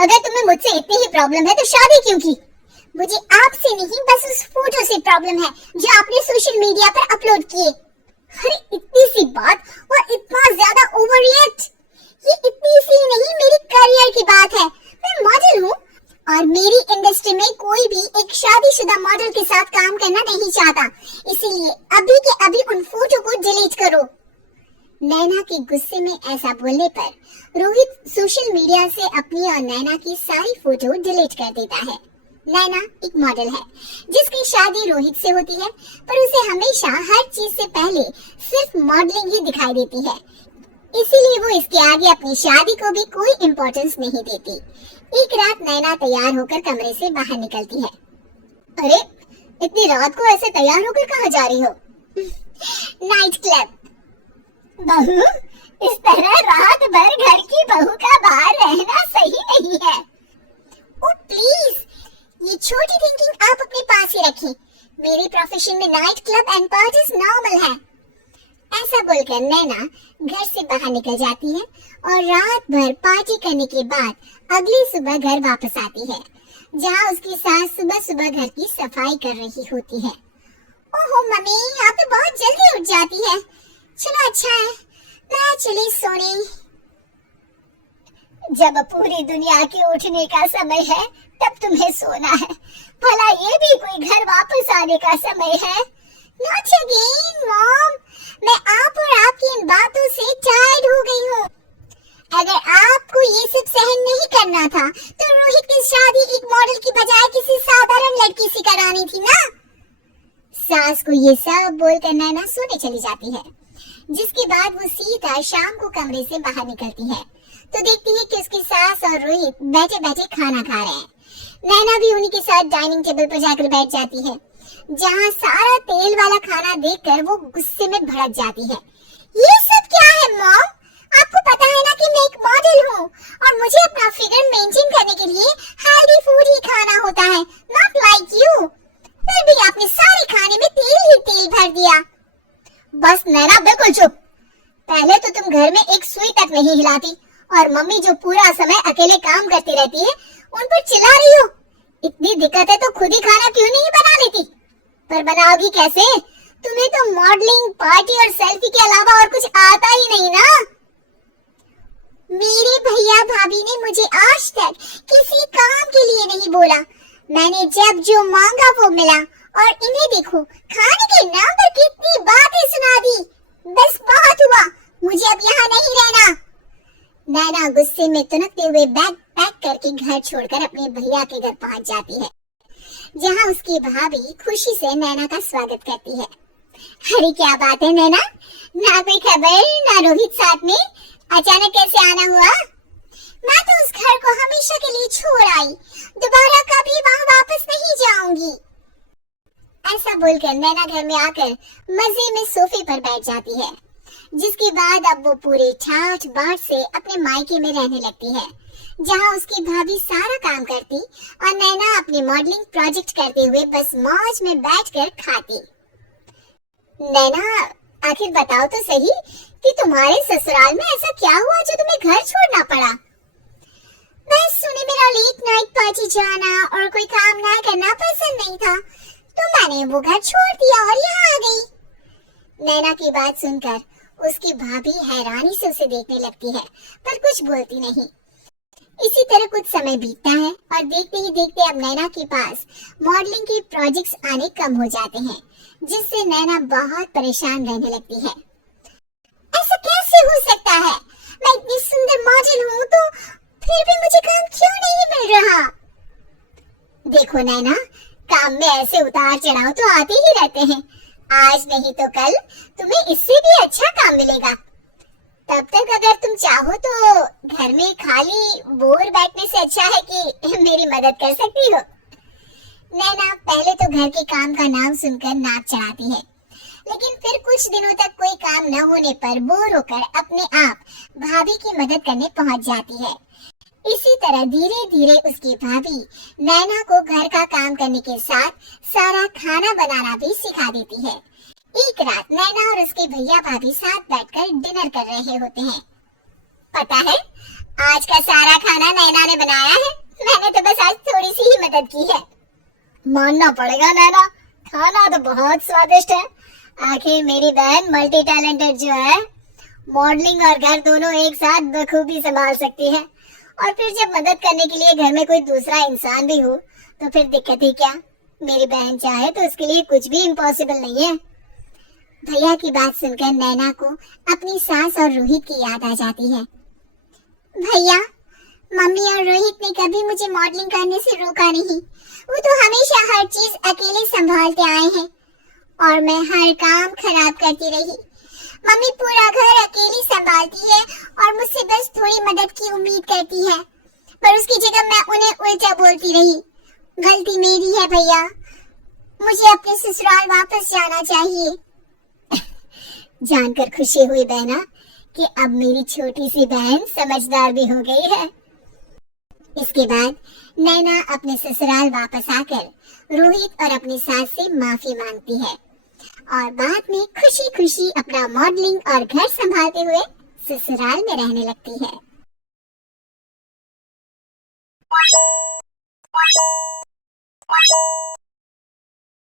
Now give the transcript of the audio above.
अगर तुम्हें मुझसे इतनी ही प्रॉब्लम है तो शादी क्यों की? मुझे आपसे नहीं, बस उस फोटो से प्रॉब्लम है जो आपने सोशल मीडिया पर अपलोड किए। अरे इतनी सी बात और इतना ज्यादा ओवर रिएक्ट। ये इतनी सी नहीं, मेरी करियर की बात है। मैं मॉडल हूँ और मेरी इंडस्ट्री में कोई भी एक शादीशुदा मॉडल के साथ काम करना नहीं चाहता, इसीलिए अभी के अभी उन फोटो को डिलीट करो। नैना के गुस्से में ऐसा बोलने पर रोहित सोशल मीडिया से अपनी और नैना की सारी फोटो डिलीट कर देता है। नैना एक मॉडल है जिसकी शादी रोहित से होती है, पर उसे हमेशा हर चीज से पहले सिर्फ मॉडलिंग ही दिखाई देती है, इसीलिए वो इसके आगे अपनी शादी को भी कोई इम्पोर्टेंस नहीं देती। एक रात नैना तैयार होकर कमरे से बाहर निकलती है। अरे इतनी रात को ऐसे तैयार होकर कहाँ जा रही हो? Night club. बहू, इस तरह रात भर घर की बहू का बाहर रहना सही नहीं है। ओ प्लीज, ये छोटी थिंकिंग आप अपने पास ही रखें। मेरे प्रोफेशन में night club and parties normal है। ऐसा बोलकर नैना घर से बाहर निकल जाती है और रात भर पार्टी करने के बाद अगली सुबह घर वापस आती है, जहाँ उसकी सास सुबह सुबह घर की सफाई कर रही होती है। ओहो मम्मी, आप तो बहुत जल्दी उठ जाती है। चलो अच्छा है, मैं चली सोने। जब पूरी दुनिया के उठने का समय है तब तुम्हें सोना है, भला ये भी कोई घर वापस आने का समय है? Not again, mom. मैं आप और आपकी इन बातों से टायर्ड हो गई हूँ। अगर आपको ये सब सहन नहीं करना था तो रोहित की शादी एक मॉडल की बजाय किसी साधारण लड़की से करानी थी ना। सास को ये सब बोलकर नैना सोने चली जाती है, जिसके बाद वो सीधा शाम को कमरे से बाहर निकलती है तो देखती है कि उसकी सास और रोहित बैठे बैठे खाना खा रहे हैं। नैना भी उन्हीं के साथ डाइनिंग टेबल पर जाकर बैठ जाती है, जहाँ सारा तेल वाला खाना देखकर वो गुस्से में भड़क जाती है। ये सब क्या है मॉम? आपको पता है ना कि मैं एक मॉडल हूँ और मुझे अपना फिगर मेंटेन करने के लिए हेल्दी फूड ही खाना होता है, नॉट लाइक यू। फिर भी आपने सारे खाने में तेल ही तेल भर दिया। बस नैना बिल्कुल चुप। पहले तो तुम घर में एक सुई तक नहीं हिलाती और मम्मी जो पूरा समय अकेले काम करती रहती है उन पर चिल्ला रही हो। इतनी दिक्कत है तो खुद ही खाना क्यों नहीं बना लेती? पर बनाओगी कैसे? तुम्हें तो मॉडलिंग, पार्टी और सेल्फी के अलावा और कुछ आता ही नहीं ना। मेरे भैया भाभी ने मुझे आज तक किसी काम के लिए नहीं बोला। मैंने जब जो मांगा वो मिला और इन्हें देखो, खाने के नाम पर कितनी बातें सुना दी। बस बहुत हुआ, मुझे अब यहाँ नहीं रहना। नैना गुस्से में तुनकते हुए बैग पैक करके घर छोड़कर अपने भैया के घर पहुंच जाती है, जहाँ उसकी भाभी खुशी से नैना का स्वागत करती है। अरे क्या बात है नैना, ना कोई खबर ना रोहित साथ में, अचानक कैसे आना हुआ? मैं तो उस घर को हमेशा के लिए छोड़ आई, दोबारा कभी वहाँ वापस नहीं जाऊंगी। ऐसा बोलकर नैना घर में आकर मजे में सोफे पर बैठ जाती है, जिसके बाद अब वो पूरे ठाठ बाट से अपने मायके में रहने लगती है, जहाँ उसकी भाभी सारा काम करती और नैना अपने मॉडलिंग प्रोजेक्ट करते हुए बस मौज में बैठकर खाती। नैना आखिर बताओ तो सही कि तुम्हारे ससुराल में ऐसा क्या हुआ जो तुम्हें घर छोड़ना पड़ा? बस सुने मेरा लेट नाइट पार्टी जाना और कोई काम ना करना पसंद नहीं था, तो मैंने वो घर छोड़ दिया और यहाँ आ गई। नैना की बात सुनकर उसकी भाभी हैरानी से उसे देखने लगती है, पर कुछ बोलती नहीं। इसी तरह कुछ समय बीतता है और देखते ही देखते अब नैना के पास मॉडलिंग के प्रोजेक्ट्स आने कम हो जाते हैं, जिससे नैना बहुत परेशान रहने लगती है। ऐसा कैसे हो सकता है? मैं इतनी सुंदर मॉडल हूँ तो फिर भी मुझे काम क्यों नहीं मिल रहा? देखो नैना, काम में ऐसे उतार चढ़ाव तो आते ही रहते हैं। आज नहीं तो कल तुम्हें इससे भी अच्छा काम मिलेगा। तब तक अगर तुम चाहो तो घर में खाली बोर बैठने से अच्छा है कि मेरी मदद कर सकती हो। नैना पहले तो घर के काम का नाम सुनकर नाक चढ़ाती है, लेकिन फिर कुछ दिनों तक कोई काम न होने पर बोर होकर अपने आप भाभी की मदद करने पहुंच जाती है। इसी तरह धीरे धीरे उसकी भाभी नैना को घर का काम करने के साथ सारा खाना बनाना भी सिखा देती है। एक रात नैना और उसके भैया भाभी साथ बैठकर डिनर कर रहे होते हैं। पता है, आज का सारा खाना नैना ने बनाया है, मैंने तो बस आज थोड़ी सी ही मदद की है। मानना पड़ेगा नैना, खाना तो बहुत स्वादिष्ट है। आखिर मेरी बहन मल्टी टैलेंटेड जो है, मॉडलिंग और घर दोनों एक साथ बखूबी संभाल सकती है। और फिर जब मदद करने के लिए घर में कोई दूसरा इंसान भी हो तो फिर दिक्कत ही क्या। मेरी बहन चाहे तो उसके लिए कुछ भी इम्पॉसिबल नहीं है। भैया की बात सुनकर नैना को अपनी सास और रोहित की याद आ जाती है। भैया, मम्मी और रोहित ने कभी मुझे मॉडलिंग करने से रोका नहीं। वो तो हमेशा हर चीज अकेले संभालते आए हैं और मैं हर काम खराब करती रही। मम्मी पूरा घर अकेली संभालती है और मुझसे बस थोड़ी मदद की उम्मीद करती है, पर उसकी जगह मैं उन्हें उल्टा बोलती रही। गलती मेरी है भैया, मुझे अपने ससुराल वापस जाना चाहिए। जानकर खुशी हुई बहना कि अब मेरी छोटी सी बहन समझदार भी हो गई है। इसके बाद नैना अपने ससुराल वापस आकर रोहित और अपनी सास से माफी मांगती है और बाद में खुशी खुशी अपना मॉडलिंग और घर संभालते हुए ससुराल में रहने लगती है।